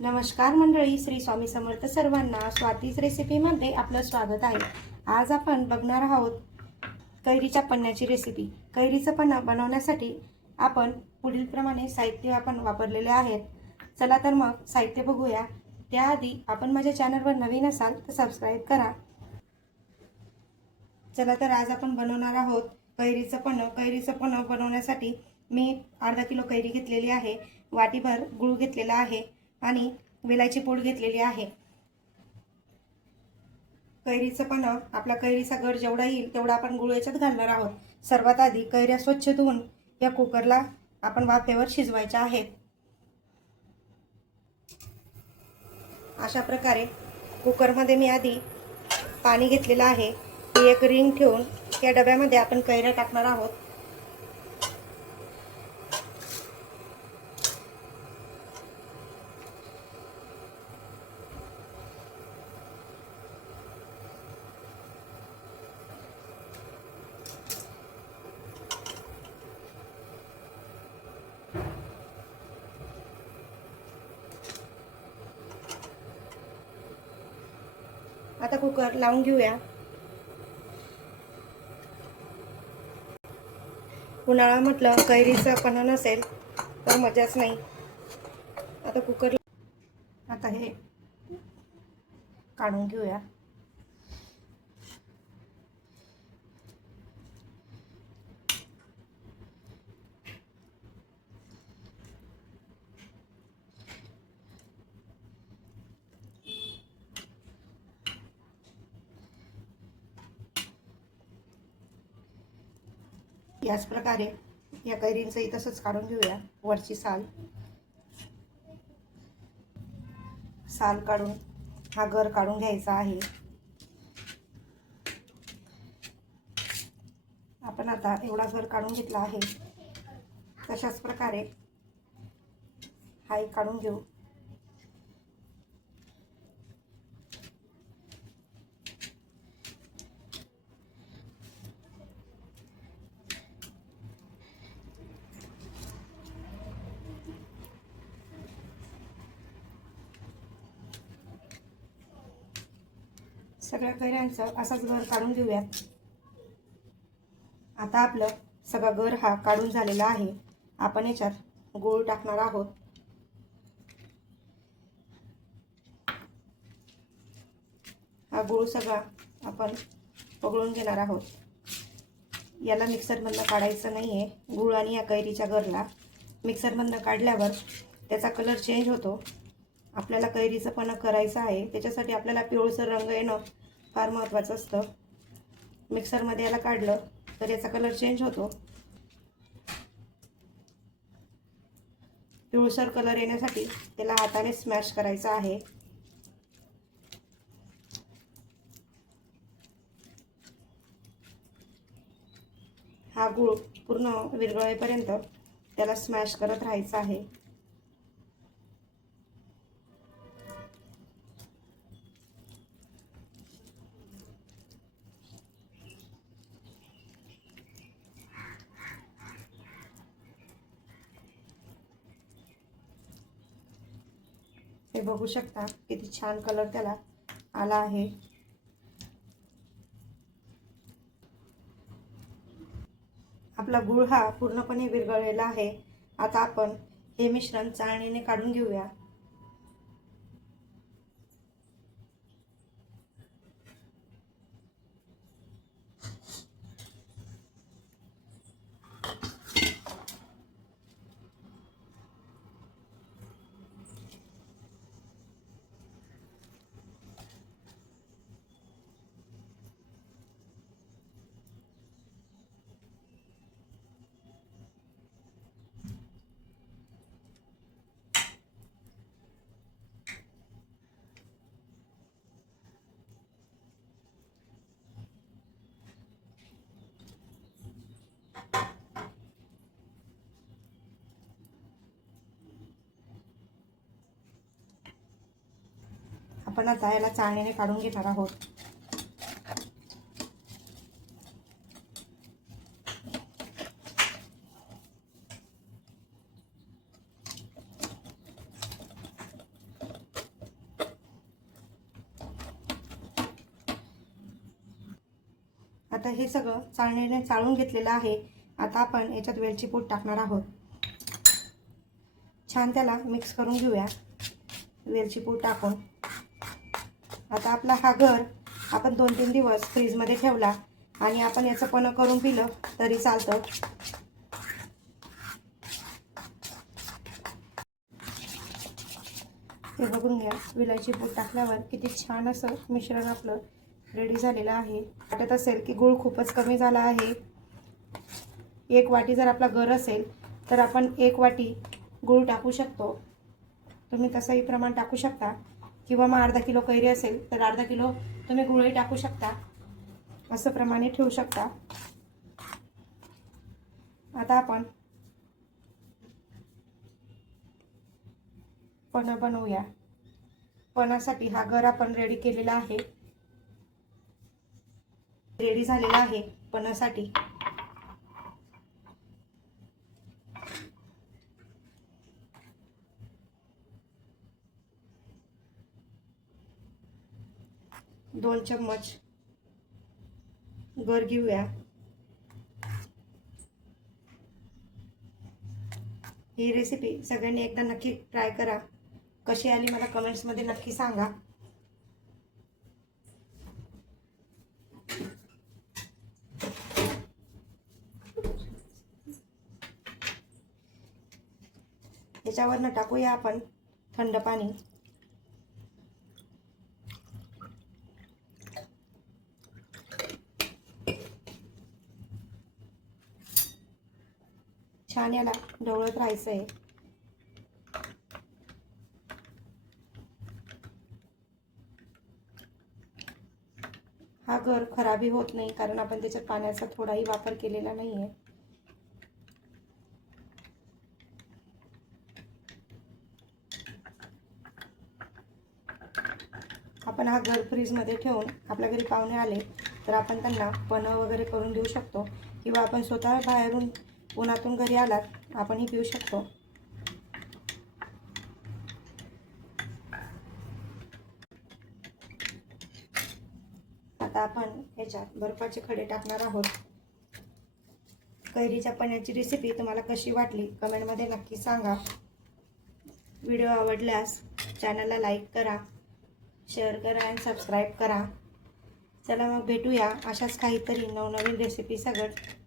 नमस्कार मंडळी, श्री स्वामी समर्थ सर्वांना. स्वातीच रेसिपीमध्ये आपलं स्वागत आहे. आज आपण बघणार आहोत कैरीच्या पन्न्याची रेसिपी. कैरीचं पन्ना बनवण्यासाठी आपण पुढील प्रमाणे साहित्य आपण वापरलेले आहेत. चला तर मग साहित्य बघूया. त्याआधी आपण माझ्या चॅनलवर नवीन असाल तर सबस्क्राईब करा. चला तर आज आपण बनवणार आहोत कैरीचं पन्नं. कैरीचं पन्नं बनवण्यासाठी मी अर्धा किलो कैरी घेतलेली आहे, वाटीभर गूळ घेतलेला आहे आणि वेलायची पूड घेतलेली आहे. कैरीचं पन्नं, आपला कैरीचा गर जेवढा येईल तेवढा आपण गूळ याच्यात घालणार आहोत. सर्वात आधी कैऱ्या स्वच्छ धुवून या कुकरला आपण वाफेवर शिजवायच्या आहेत. अशा प्रकारे कुकरमध्ये मी आधी पाणी घेतलेलं आहे. ही एक रिंग ठेवून या डब्यामध्ये आपण कैऱ्या टाकणार आहोत. आता कुकर लावून घेऊया. उन्हाळा म्हटलं कैरीचं पन्नं नसेल तर मजाच नाही. आता कुकर, आता हे काढून घेऊया. याच प्रकारे या कैरींचंही तसंच काढून घेऊया. वरची साल काढून हा गर काढून घ्यायचा आहे. आपण आता एवढा गर काढून घेतला आहे. तशाच प्रकारे हाही काढून घेऊ. सगळ्या कैऱ्यांचं असाच गर काढून घेऊयात. आता आपलं सगळा गर हा काढून झालेला आहे. आपण याच्यात गूळ टाकणार आहोत. हा गूळ सगळा आपण पगळून घेणार आहोत. याला मिक्सरमधनं काढायचं नाही आहे. गूळ आणि या कैरीच्या गरला मिक्सरमधनं काढल्यावर त्याचा कलर चेंज होतो. आपल्याला कैरीचं पन्नं करायचं आहे, त्याच्यासाठी आपल्याला पिवळसर रंग येणं फार महत्त्वाचं असतं. मिक्सरमध्ये याला काढलं तर याचा कलर चेंज होतो. पिवळसर कलर येण्यासाठी त्याला हाताने स्मॅश करायचा आहे. हा गूळ पूर्ण विरघळेपर्यंत त्याला स्मॅश करत राहायचं आहे. हे बघू शकता किती छान कलर त्याला आला आहे. आपला गूळ हा पूर्णपणे विरघळलेला आहे. आता आपण हे मिश्रण चाळणीने काढून घेऊया. आपण आता याला चाळणीने काढून घेणार आहोत. आता हे सगळं चाळणीने चाळून घेतलेलं आहे. आता आपण याच्यात वेलची पूड टाकणार आहोत. छान त्याला मिक्स करून घेऊया वेलची पूड टाकून. आता आपला हा गर आपण 2-3 दिवस फ्रीजमध्ये ठेवला आणि आपण याचं पण करून पिलं तरी चालतं. हे बघून घ्या, विलायची पूड टाकल्यावर किती छान असं मिश्रण आपलं रेडी झालेलं आहे. वाटत असेल की गूळ खूपच कमी झाला आहे. 1 वाटी जर आपला गर असेल तर आपण 1 वाटी गूळ टाकू शकतो. तुम्ही तसंही प्रमाण टाकू शकता किंवा मग अर्धा किलो कैरी असेल तर अर्धा किलो तुम्ही गूळही टाकू शकता. असं प्रमाणे ठेवू शकता. आता आपण पण बनवूया. पणासाठी हा गर आपण रेडी केलेला आहे. रेडी झालेला आहे पणासाठी. दोन चम्मच गर घेऊया. ही रेसिपी सगळ्यांनी एकदा नक्की ट्राय करा. कशी आली मला कमेंट्समध्ये नक्की सांगा. याच्यावरनं टाकूया आपण थंड पाणी. छान याला ढवळत राहायचं आहे. हा गर खराबही होत नाही कारण आपण त्याच्यात पाण्याचा थोडाही वापर केलेला नाही आहे. आपण हा गर फ्रीजमध्ये ठेवून आपल्या घरी पाहुणे आले तर आपण त्यांना पन्ह वगैरे करून देऊ शकतो किंवा आपण स्वतः बाहेरून उन्हातून घरी आलात आपणही पिऊ शकतो. आता आपण याच्यात बर्फाचे खडे टाकणार आहोत. कैरीच्या पन्ह्याची रेसिपी तुम्हाला कशी वाटली कमेंटमध्ये नक्की सांगा. व्हिडिओ आवडल्यास चॅनलला लाईक करा, शेअर करा आणि सबस्क्राईब करा. चला मग भेटूया अशाच काहीतरी नवनवीन रेसिपी सगळं